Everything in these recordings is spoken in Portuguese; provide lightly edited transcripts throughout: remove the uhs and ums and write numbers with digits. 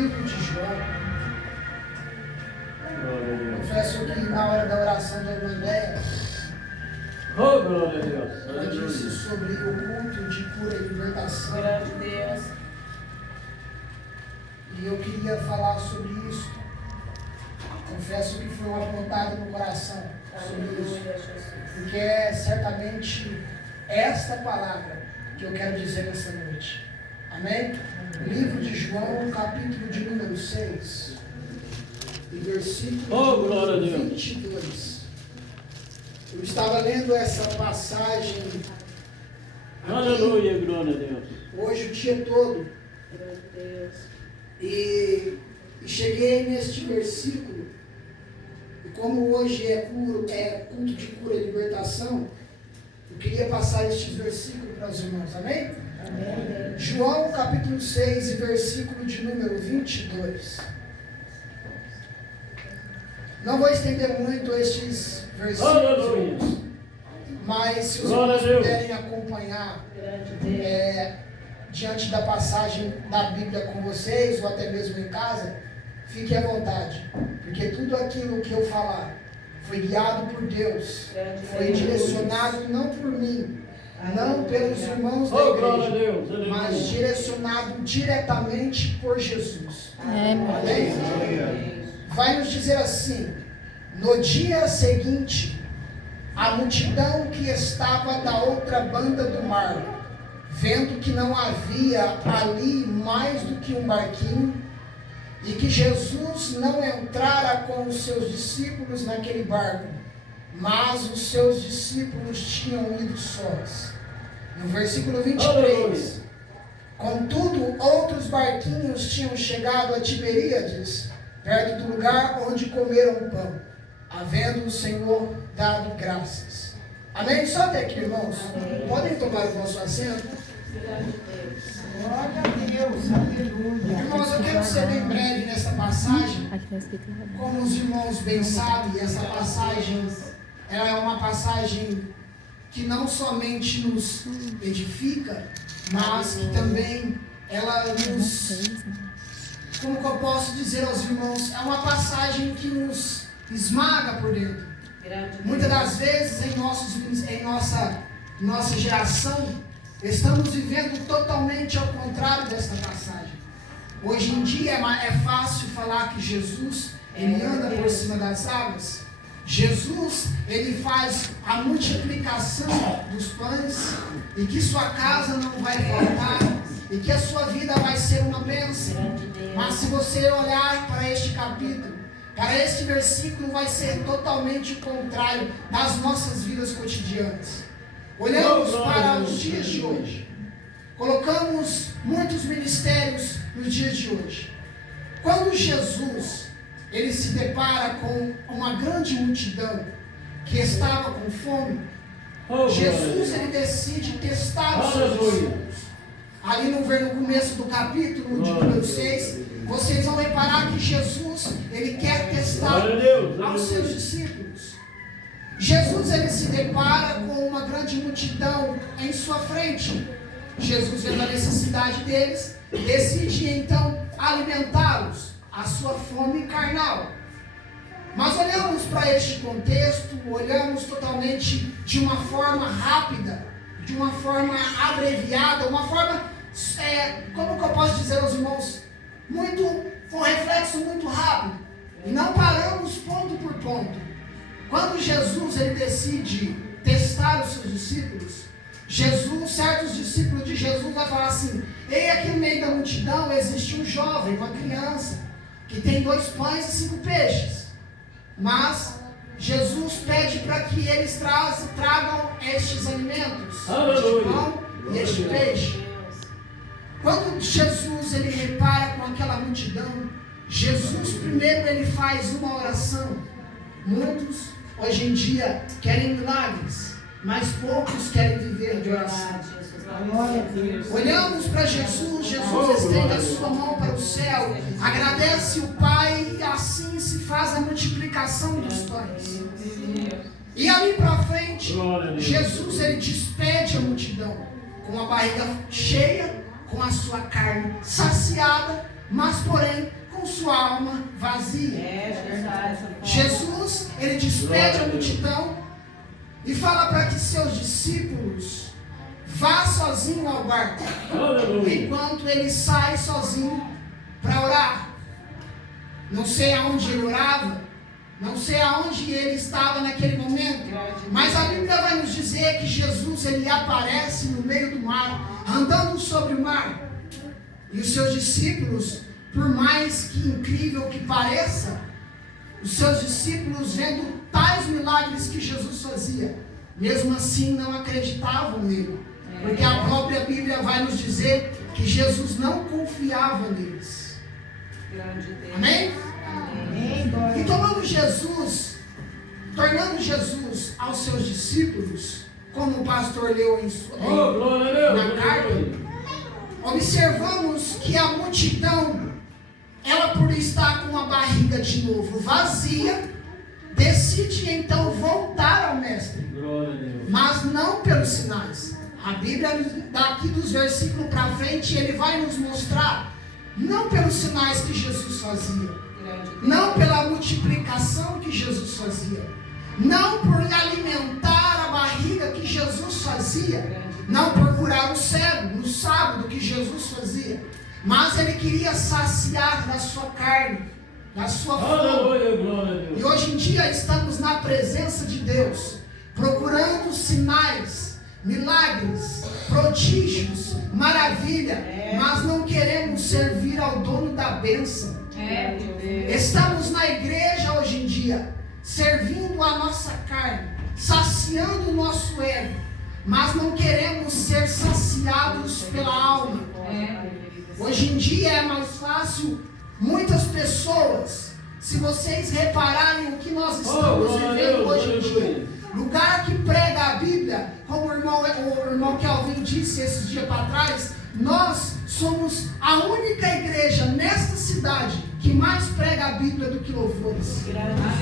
livro de João. Confesso que na hora da oração da irmã Andréia, Oh, glória a Deus. ela disse sobre o culto de cura e libertação. Glória a Deus. E eu queria falar sobre isso. Confesso que foi uma pontada no coração sobre isso. Porque é certamente esta palavra que eu quero dizer nessa noite. Amém? Livro de João, capítulo de número 6, e versículo Oh, glória a Deus. 22. Eu estava lendo essa passagem aqui, Aleluia, glória a Deus. hoje o dia todo. Glória a Deus. E cheguei neste versículo, e como hoje é culto de cura e libertação, eu queria passar estes versículos para os irmãos, amém? Amém. João capítulo 6 e versículo de número 22. Não vou estender muito estes versículos, Aleluia. irmãos, mas se os Glória a irmãos Deus. puderem acompanhar Grande Deus. diante da passagem da Bíblia com vocês, ou até mesmo em casa, fique à vontade, porque tudo aquilo que eu falar foi guiado por Deus, foi direcionado não por mim, não pelos irmãos da Oh, glória a igreja, Deus. Aleluia. mas direcionado diretamente por Jesus. Amém? Vai nos dizer assim: no dia seguinte, a multidão que estava da outra banda do mar, vendo que não havia ali mais do que um barquinho, e que Jesus não entrara com os seus discípulos naquele barco, mas os seus discípulos tinham ido sós. No versículo 23, contudo, outros barquinhos tinham chegado a Tiberíades, perto do lugar onde comeram o pão, havendo o Senhor dado graças. Amém? Só até aqui, irmãos. Amém. Podem tomar o vosso assento. Glória a Deus. Glória a Deus, aleluia. Irmãos, eu quero ser bem breve nessa passagem. Como os irmãos bem sabem, essa passagem ela é uma passagem que não somente nos edifica, mas que também ela nos, como que eu posso dizer aos irmãos, é uma passagem que nos esmaga por dentro. Grande Muitas Deus. das vezes em nossa geração, estamos vivendo totalmente ao contrário desta passagem. Hoje em dia é fácil falar que Jesus, ele anda por cima das águas. Jesus, ele faz a multiplicação dos pães, e que sua casa não vai faltar, e que a sua vida vai ser uma bênção. Grande Deus. Mas se você olhar para este capítulo, para este versículo, vai ser totalmente o contrário das nossas vidas cotidianas. Olhamos para os dias de hoje, colocamos muitos ministérios nos dias de hoje. Quando Jesus, ele se depara com uma grande multidão que estava com fome, Oh, Jesus, glória ele decide testar os seus Aleluia. discípulos. Ali no começo do capítulo de Glória a número Deus. 6, vocês vão reparar que Jesus, ele quer testar Glória a Deus. aos seus Aleluia. discípulos. Jesus, ele se depara com uma grande multidão em sua frente. Jesus, vendo a necessidade deles, decide então alimentá-los, a sua fome carnal. Mas olhamos para este contexto, olhamos totalmente de uma forma rápida, de uma forma abreviada, uma forma, como que eu posso dizer aos irmãos, com um reflexo muito rápido. E não paramos ponto por ponto. Quando Jesus, ele decide testar os seus discípulos, certos discípulos de Jesus vai falar assim: ei, aqui no meio da multidão existe um jovem, uma criança, que tem 2 pães e 5 peixes. Mas Jesus pede para que eles tragam estes alimentos, Aleluia. este pão e este peixe. Quando Jesus, ele repara com aquela multidão, Jesus primeiro ele faz uma oração. Muitos hoje em dia querem milagres, mas poucos querem viver de oração. Glória a Deus. Olhamos para Jesus, Jesus estende a sua mão para o céu, agradece o Pai e assim se faz a multiplicação dos pães. E ali para frente, Glória a Deus. Jesus ele despede a multidão com a barriga cheia, com a sua carne saciada, mas porém com sua alma vazia. É verdade. Jesus, ele despede a multidão e fala para que seus discípulos vá sozinho ao barco, Aleluia. enquanto ele sai sozinho para orar. Não sei aonde ele orava, não sei aonde ele estava naquele momento, mas a Bíblia vai nos dizer que Jesus, ele aparece no meio do mar, andando sobre o mar. E os seus discípulos, por mais que incrível que pareça, os seus discípulos, vendo tais milagres que Jesus fazia, mesmo assim não acreditavam nele, porque a própria Bíblia vai nos dizer que Jesus não confiava neles. Amém? E tornando Jesus aos seus discípulos, como o pastor leu Oh, glória a Deus. na carta, observamos que a multidão, ela por estar com a barriga de novo vazia, decide então voltar ao mestre, Glória a Deus. mas não pelos sinais. A Bíblia, daqui dos versículos para frente, ele vai nos mostrar, não pelos sinais que Jesus fazia, não pela multiplicação que Jesus fazia, não por alimentar a barriga que Jesus fazia, não por curar o cego no sábado que Jesus fazia, mas ele queria saciar da sua carne, da sua fome. Aleluia, glória a E Deus. hoje em dia estamos na presença de Deus, procurando sinais, milagres, prodígios, maravilha, mas não queremos servir ao dono da bênção. Estamos na igreja hoje em dia, servindo a nossa carne, saciando o nosso ego, mas não queremos ser saciados pela alma. Hoje em dia é mais fácil, muitas pessoas, se vocês repararem o que nós estamos vivendo hoje em dia, lugar que prega a Bíblia, como o irmão Kelvin disse esses dias para trás, nós somos a única igreja nesta cidade que mais prega a Bíblia do que louvores.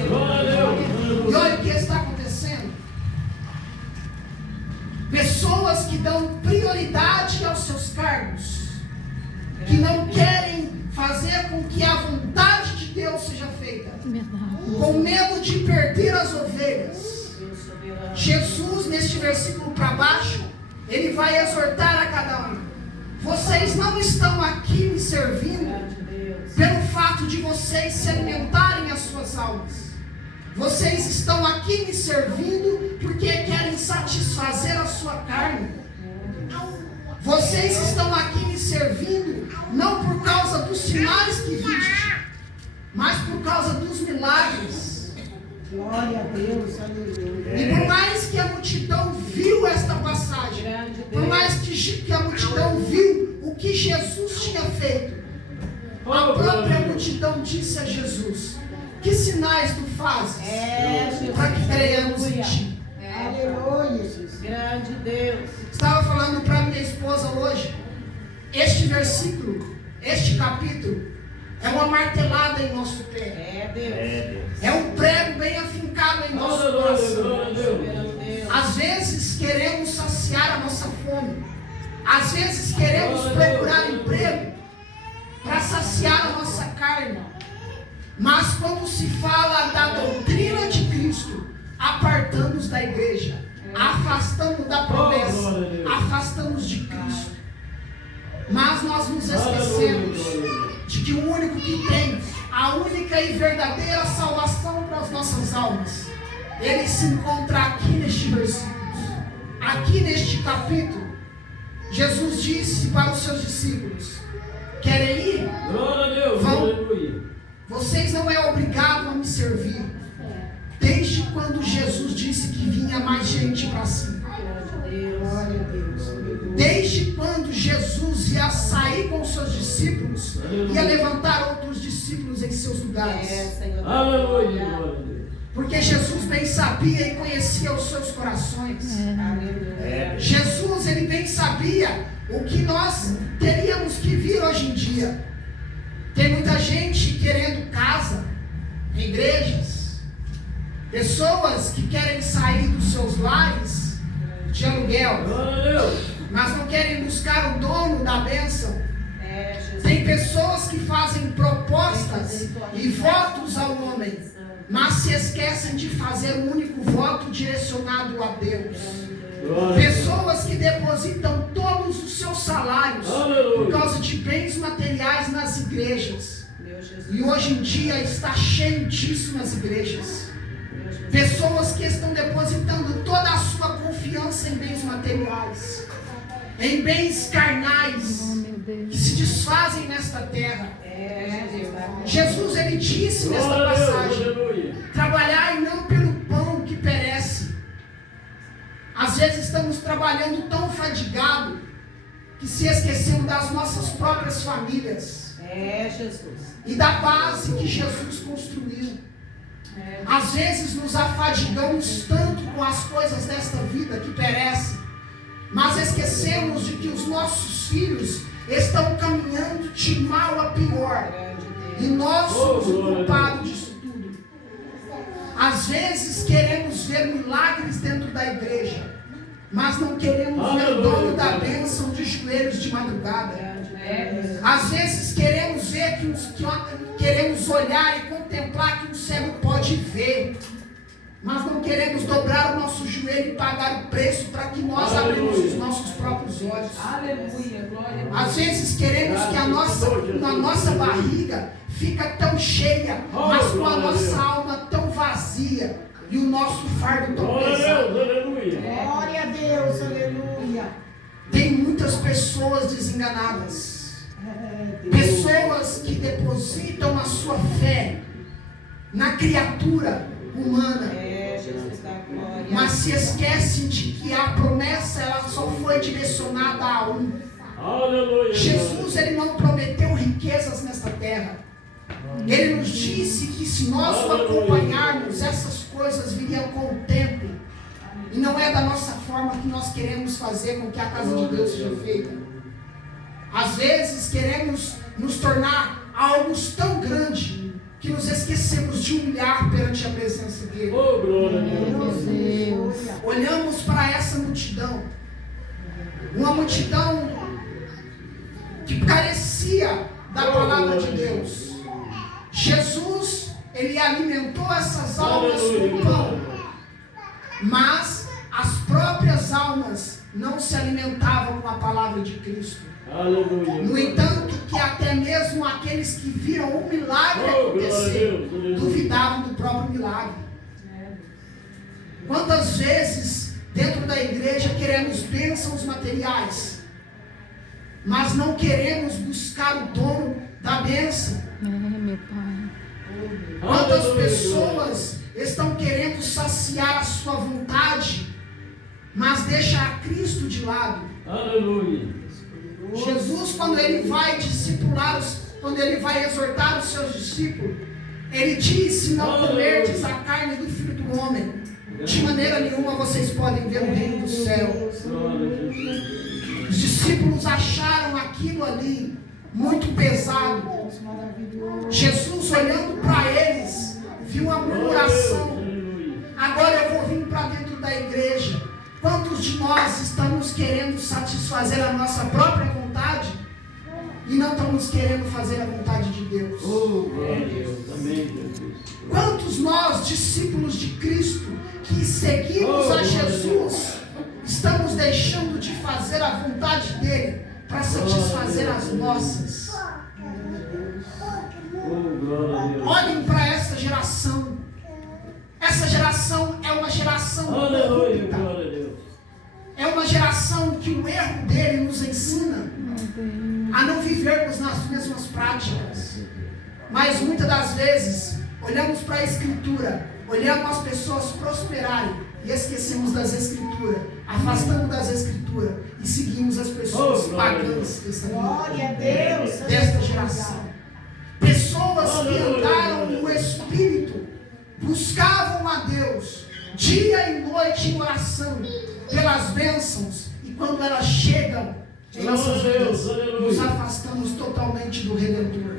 Glória a Deus. E olha o que está acontecendo. Pessoas que dão prioridade aos seus cargos, que não querem fazer com que a vontade de Deus seja feita, com medo de perder as ovelhas. Jesus, neste versículo para baixo, ele vai exortar a cada um: vocês não estão aqui me servindo pelo fato de vocês se alimentarem as suas almas. Vocês estão aqui me servindo porque querem satisfazer a sua carne. Vocês estão aqui me servindo não por causa dos sinais que viste, mas por causa dos milagres. Glória a Deus, aleluia. E por mais que a multidão viu esta passagem, por mais que a multidão viu o que Jesus tinha feito, a própria multidão disse a Jesus: que sinais tu fazes para que creiamos em ti? Aleluia, Jesus. Grande Deus. Estava falando para minha esposa hoje, este versículo, este capítulo, é uma martelada em nosso pé. Deus. É um prego bem afincado em nosso Aleluia, coração. glória a Deus. Deus. Às vezes queremos saciar a nossa fome. Às vezes queremos procurar emprego para saciar a nossa carne. Mas quando se fala da doutrina de Cristo, apartamos da igreja, afastamos da promessa, afastamos de Cristo. Mas nós nos esquecemos de que o único que tem a única e verdadeira salvação para as nossas almas, ele se encontra aqui neste versículo, aqui neste capítulo. Jesus disse para os seus discípulos: querem ir? Glória a Deus. Vão. Aleluia. Vocês não é obrigado a me servir. Desde quando Jesus disse que vinha mais gente para si. Glória a Deus, aleluia. Desde quando Jesus ia sair com os seus discípulos, ia levantar outros discípulos em seus lugares. Aleluia, glória a Deus. Porque Jesus bem sabia e conhecia os seus corações. Jesus, ele bem sabia o que nós teríamos que vir hoje em dia. Tem muita gente querendo casa, igrejas, pessoas que querem sair dos seus lares de aluguel, Glória a Deus. mas não querem buscar o dono da bênção. Jesus. Tem pessoas que fazem propostas e votos ao homem, mas se esquecem de fazer um único voto direcionado a Deus. Pessoas que depositam todos os seus salários por causa de bens materiais nas igrejas. E hoje em dia está cheio disso nas igrejas. Pessoas que estão depositando toda a sua confiança em bens materiais, em bens carnais, que se desfazem nesta terra. Jesus, ele disse nesta passagem: trabalhai não pelo pão que perece. Às vezes estamos trabalhando tão fadigado que se esquecemos das nossas próprias famílias. Jesus. E da base que Jesus construiu. Às vezes nos afadigamos tanto com as coisas desta vida que perecem, mas esquecemos de que os nossos filhos estão caminhando de mal a pior, e nós somos o culpado disso tudo. Às vezes queremos ver milagres dentro da igreja, mas não queremos ver o dono da bênção de joelhos de madrugada. Às vezes queremos ver queremos olhar e contemplar que um cego pode ver, mas não queremos dobrar o nosso joelho e pagar o preço para que nós abrimos os nossos próprios olhos. Aleluia, glória. Às vezes queremos que a nossa barriga fica tão cheia, mas com a nossa alma tão vazia e o nosso fardo tão pesado. Glória a Deus, aleluia. Tem muitas pessoas desenganadas. Pessoas que depositam a sua fé na criatura humana, mas se esquecem de que a promessa ela só foi direcionada a um. Jesus, ele não prometeu riquezas nesta terra. Ele nos disse que se nós o acompanharmos, essas coisas viriam com o tempo. E não é da nossa forma que nós queremos fazer com que a casa de Deus seja feita. Às vezes queremos nos tornar algo tão grande que nos esquecemos de humilhar perante a presença dele. Olhamos para essa multidão, uma multidão que carecia da palavra de Deus. Jesus, ele alimentou essas almas com pão, mas as próprias almas não se alimentavam com a palavra de Cristo. No entanto, que até mesmo aqueles que viram o milagre acontecer, duvidavam do próprio milagre. Quantas vezes dentro da igreja queremos bênçãos materiais, mas não queremos buscar o dono da bênção? Quantas pessoas estão querendo saciar a sua vontade, mas deixa a Cristo de lado? Aleluia. Jesus, quando ele vai discipular, quando ele vai exortar os seus discípulos, ele diz: se não comerdes a carne do Filho do Homem, de maneira nenhuma vocês podem ver o reino do céu. Os discípulos acharam aquilo ali muito pesado. Jesus, olhando para eles, viu a murmuração. Agora eu vou vir para dentro da igreja. Quantos de nós estamos querendo satisfazer a nossa própria vontade e não estamos querendo fazer a vontade de Deus? Quantos nós, discípulos de Cristo, que seguimos a Jesus, estamos deixando de fazer a vontade dele para satisfazer as nossas? Olhem para essa geração. Essa geração é uma geração corrupta. É uma geração que o erro dele nos ensina a não vivermos nas mesmas práticas. Mas muitas das vezes olhamos para a Escritura, olhamos as pessoas prosperarem e esquecemos das Escrituras, afastamos das Escrituras e seguimos as pessoas pagãs desta geração. Pessoas que andaram no Espírito, buscavam a Deus dia e noite em oração pelas bênçãos, e quando elas chegam em nossas vidas, nos afastamos totalmente do Redentor.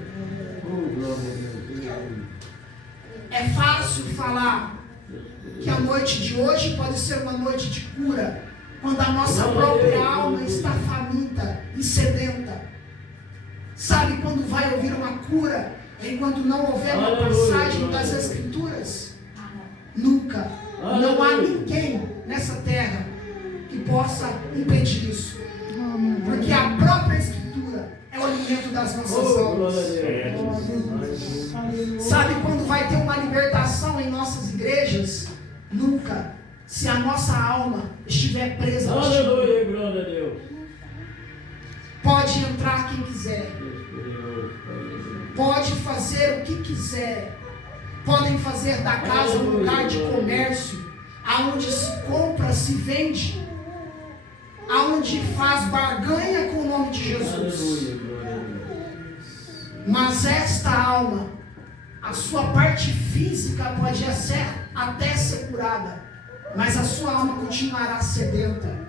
É fácil falar que a noite de hoje pode ser uma noite de cura, quando a nossa própria alma está faminta e sedenta. Sabe quando vai ouvir uma cura enquanto não houver uma passagem das Escrituras? Nunca. Não há ninguém nessa terra que possa impedir isso. Porque a própria Escritura é o alimento das nossas almas. Sabe quando vai ter uma libertação em nossas igrejas? Nunca. Se a nossa alma estiver presa ao Aleluia, glória a Deus. Pode entrar quem quiser. Pode fazer o que quiser. Podem fazer da casa um lugar de comércio, aonde se compra, se vende, aonde faz barganha com o nome de Jesus. Mas esta alma, a sua parte física pode até ser curada, mas a sua alma continuará sedenta.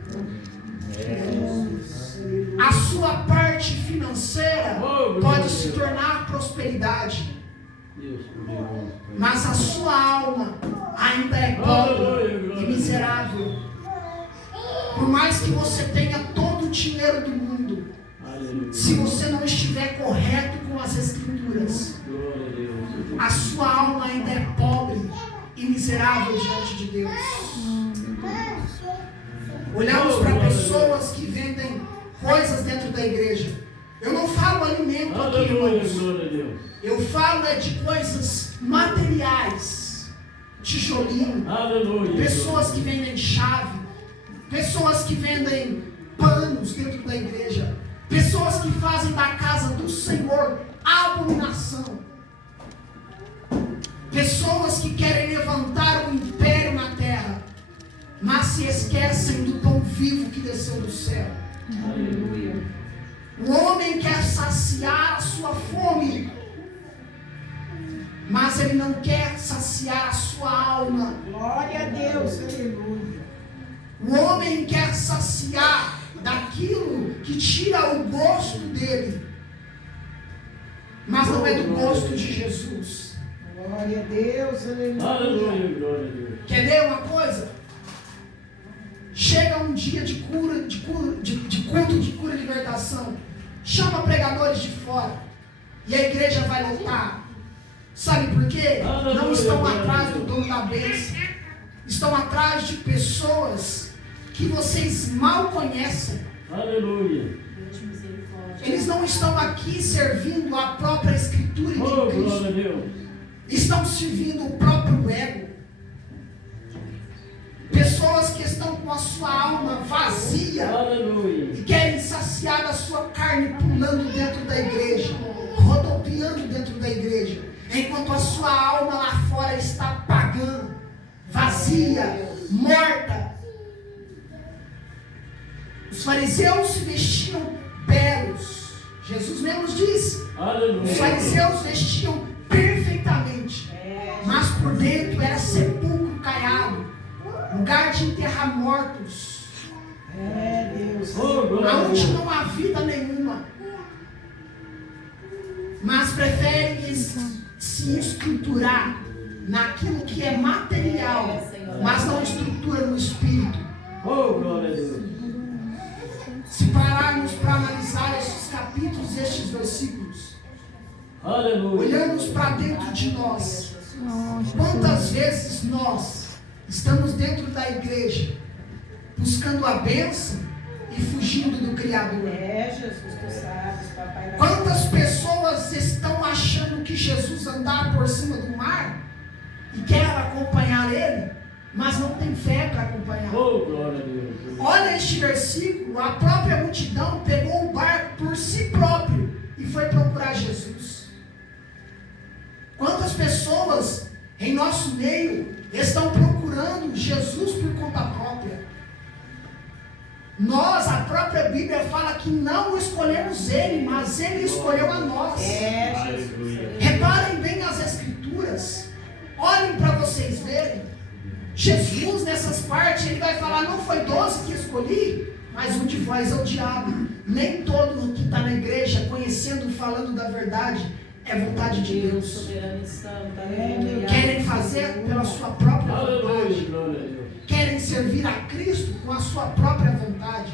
A sua parte financeira pode se tornar prosperidade, mas a sua alma ainda é pobre e miserável. Por mais que você tenha todo o dinheiro do mundo, se você não estiver correto com as Escrituras, a sua alma ainda é pobre e miserável diante de Deus. Olhamos para pessoas que vendem coisas dentro da igreja. Eu não falo alimento aqui, irmãos. Eu falo de coisas materiais. Tijolinho. Pessoas que vendem chave. Pessoas que vendem panos dentro da igreja. Pessoas que fazem da casa do Senhor abominação. Pessoas que querem levantar um império na terra, mas se esquecem do pão vivo que desceu do céu. Aleluia. O homem quer saciar a sua fome, mas ele não quer saciar a sua alma. Glória a Deus, aleluia. O homem quer saciar daquilo que tira o gosto dele, mas não é do gosto de Jesus. Glória a Deus, aleluia. Aleluia, glória a Deus. Quer ver uma coisa? Chega um dia de cura, de culto de cura e libertação. Chama pregadores de fora. E a igreja vai lotar. Sabe por quê? Não estão atrás do dono da bênção. Estão atrás de pessoas que vocês mal conhecem. Aleluia. Eles não estão aqui servindo a própria Escritura de Oh, glória a Cristo. Deus. Estão servindo o próprio ego. Pessoas que estão com a sua alma vazia Aleluia. e querem saciar a sua carne pulando dentro da igreja, rodopiando dentro da igreja, enquanto a sua alma lá fora está pagã, vazia, morta. Os fariseus se vestiam belos. Jesus mesmo nos disse. Aleluia. Os fariseus vestiam perfeitamente, mas por dentro era sepulcro caiado, lugar de enterrar mortos, Deus. Oh, glória a aonde Deus. não há vida nenhuma, mas preferem se estruturar naquilo que é material, mas não estrutura no espírito. Oh, glória a Deus. Se pararmos para analisar estes capítulos, estes versículos, Aleluia. olhamos para dentro de nós, quantas vezes nós estamos dentro da igreja buscando a bênção e fugindo do Criador? Jesus, tu sabes, papai. Quantas pessoas estão achando que Jesus andar por cima do mar e quer acompanhar ele, mas não tem fé para acompanhar? Oh, glória a Deus. Olha este versículo, a própria multidão pegou o barco por si próprio e foi procurar Jesus. Quantas pessoas em nosso meio estão procurando Jesus por conta própria? Nós, a própria Bíblia fala que não escolhemos ele, mas ele escolheu a nós. Reparem bem as Escrituras, olhem para vocês verem. Jesus, nessas partes, ele vai falar: não foi 12 que escolhi, mas um de vós é o diabo. Nem todo que está na igreja, conhecendo, falando da verdade, é vontade de Deus. Soberano e santo, Querem fazer pela sua própria vontade. Aleluia, glória a Deus. querem servir a Cristo com a sua própria vontade,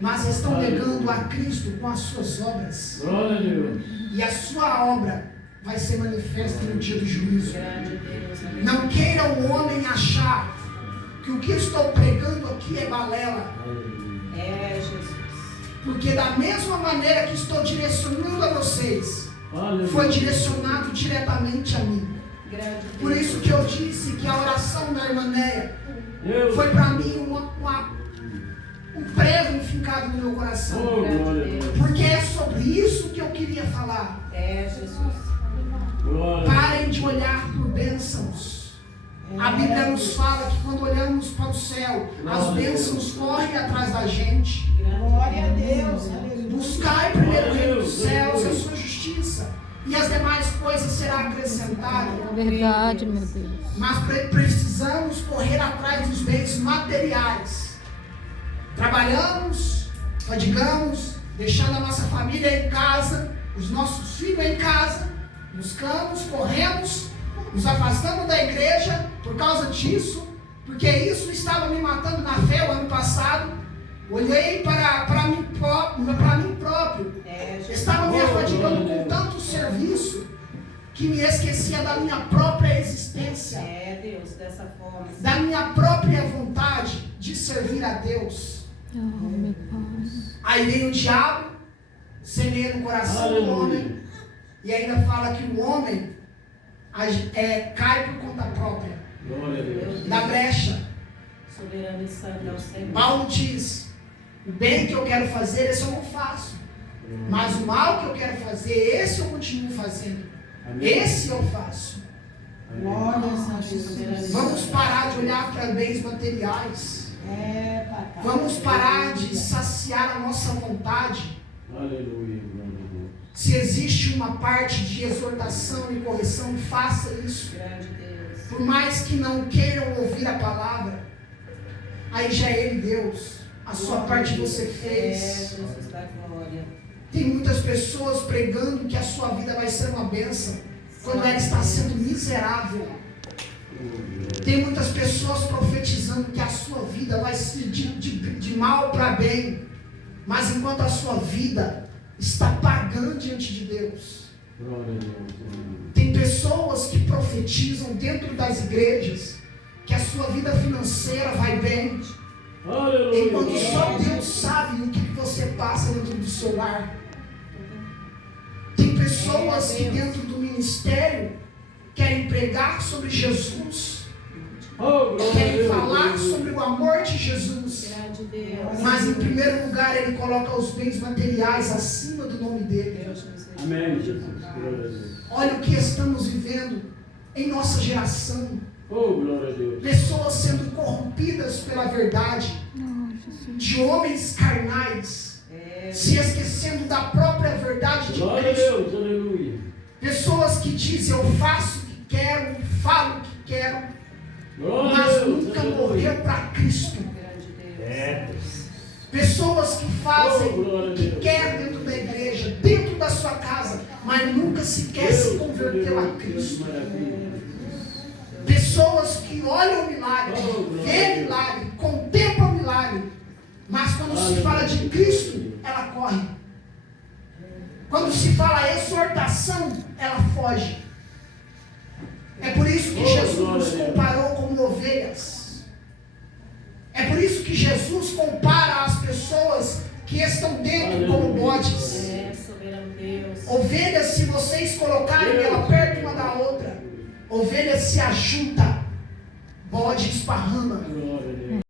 mas estão negando a Cristo com as suas obras. Glória a Deus. E a sua obra vai ser manifesta no dia do juízo. Grande Deus, aleluia. Não queira o homem achar que o que eu estou pregando aqui é balela. É, Jesus. Porque da mesma maneira que estou direcionando a vocês, Aleluia. foi direcionado diretamente a mim. Grande Deus. Por isso que eu disse que a oração da irmã Neia Deus. foi para mim um prego enfincado no meu coração. Oh, glória a Deus. Porque é sobre isso que eu queria falar. É, Jesus. Glória. Parem de olhar por bênçãos. A Bíblia nos fala que quando olhamos para o céu, as bênçãos correm atrás da gente. Glória a Deus. Aleluia. Buscai primeiro o reino dos céus e a sua justiça, e as demais coisas serão acrescentadas. Verdade, meu Deus. Mas precisamos correr atrás dos bens materiais. Trabalhamos, fadigamos, deixando a nossa família em casa, os nossos filhos em casa, buscamos, corremos, nos afastamos da igreja por causa disso, porque isso estava me matando na fé o ano passado. Olhei para mim próprio, É, Jesus. estava me afadigando com tanto serviço que me esquecia da minha própria existência, É, Deus, dessa forma. da minha própria vontade de servir a Deus. Oh, meu Pai. Aí vem o diabo, semeia no coração do Aleluia. homem, e ainda fala que o homem cai por conta própria, Glória a Deus. da brecha. Soberano e santo é o Senhor. Paulo diz: o bem que eu quero fazer, esse eu não faço, mas o mal que eu quero fazer, esse eu continuo fazendo. Amém. Esse eu faço. Glória a Soberano e Jesus. Vamos santo. parar de olhar para bens materiais. É, papai. Vamos parar de saciar a nossa vontade. Aleluia. Glória a Deus. Se existe uma parte de exortação e correção, faça isso. Grande Deus. Por mais que não queiram ouvir a palavra, aí já é Ele Deus. A sua parte você É, fez. Jesus da glória. Tem muitas pessoas pregando que a sua vida vai ser uma bênção, quando ela está sendo miserável. Tem muitas pessoas profetizando que a sua vida vai ser de mal para bem, mas enquanto a sua vida está pagando diante de Deus. Glória a Deus. Tem pessoas que profetizam dentro das igrejas que a sua vida financeira vai bem, Aleluia. enquanto só Deus sabe o que você passa dentro do seu lar. Tem pessoas que dentro do ministério querem pregar sobre Jesus, Oh, glória a querem Deus. falar sobre o amor de Jesus, Grande Deus. mas em primeiro lugar ele coloca os bens materiais acima do nome dele. Deus misericórdia. Amém, Jesus. Glória a Deus. Olha o que estamos vivendo em nossa geração. Oh, glória a Deus. Pessoas sendo corrompidas pela verdade, de homens carnais, É, se esquecendo da própria verdade de Glória a Cristo. Deus. Aleluia. Pessoas que dizem: eu faço o que quero, falo o que quero, Glória a mas Deus. nunca Aleluia. morreu para Cristo. grande Deus. É. Pessoas que fazem Oh, glória a o que Deus. quer dentro da igreja, dentro da sua casa, mas nunca sequer se converteu a Cristo. Pessoas que olham o milagre, vê milagre, contemplam o milagre, mas quando se fala de Cristo, ela corre. Quando se fala exortação, ela foge. É por isso que Jesus nos comparou como ovelhas. É por isso que Jesus compara as pessoas que estão dentro como bodes. É, soberano Deus. Ovelhas, se vocês colocarem ela perto uma da outra, ovelha se ajunta, bode esparrama. Glória a Deus.